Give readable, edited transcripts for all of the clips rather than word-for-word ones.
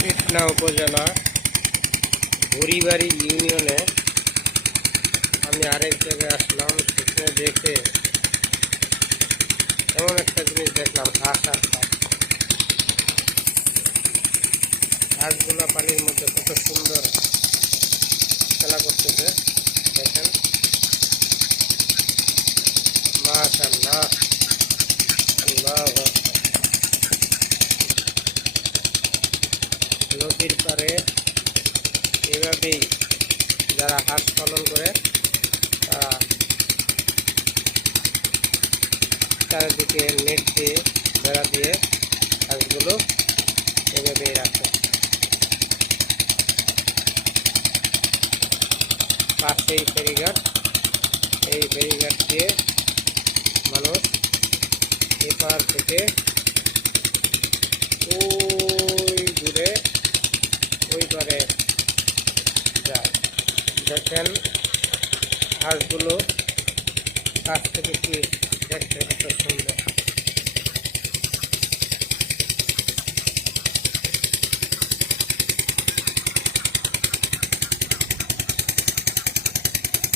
পেটনা উপজেলা বুড়িবাড়ি ইউনিয়নে আমি আরেক জায়গায় আসলাম। সেখানে দেখে এমন একটা জিনিস দেখলাম, হাঁস আর হাঁস। হাঁসগুলা পানির মধ্যে কত সুন্দর খেলা করতেছে দেখেন। মাশাআল্লাহ, আল্লাহু আকবার। নদীর পাড়ে এভাবেই যারা হাঁস পালন করে তারা চারিদিকে নেট দিয়ে বেড়া দিয়ে হাঁসগুলো এভাবেই রাখে। পাশেই ফেরিঘাট, এই ফেরিঘাট দিয়ে মানুষ এপার থেকে ওই দূরে ওই পারে যায়। দেখেন হাঁসগুলো কাছ থেকে কি দেখতে কত সুন্দর।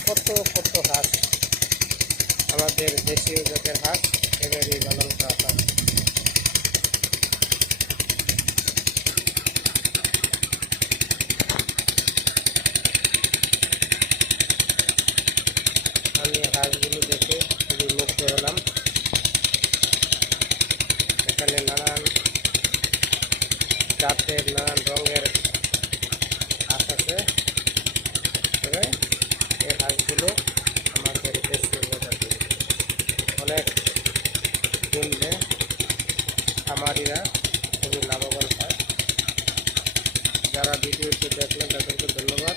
কত কত হাঁস, আমাদের দেশীয় জাতের হাঁস এভাবেই পালন করা হয়। আমি হাঁসগুলো দেখে খুবই মুগ্ধ হলাম। এখানে নানান জাতের নানান রঙের হাঁস আছে, তবে এই হাঁসগুলো আমাদের দেশীয় প্রজাতির। অনেক কিনলে খামারিরা খুবই লাভবান হয়। যারা ভিডিওটি দেখলেন তাদেরকে ধন্যবাদ।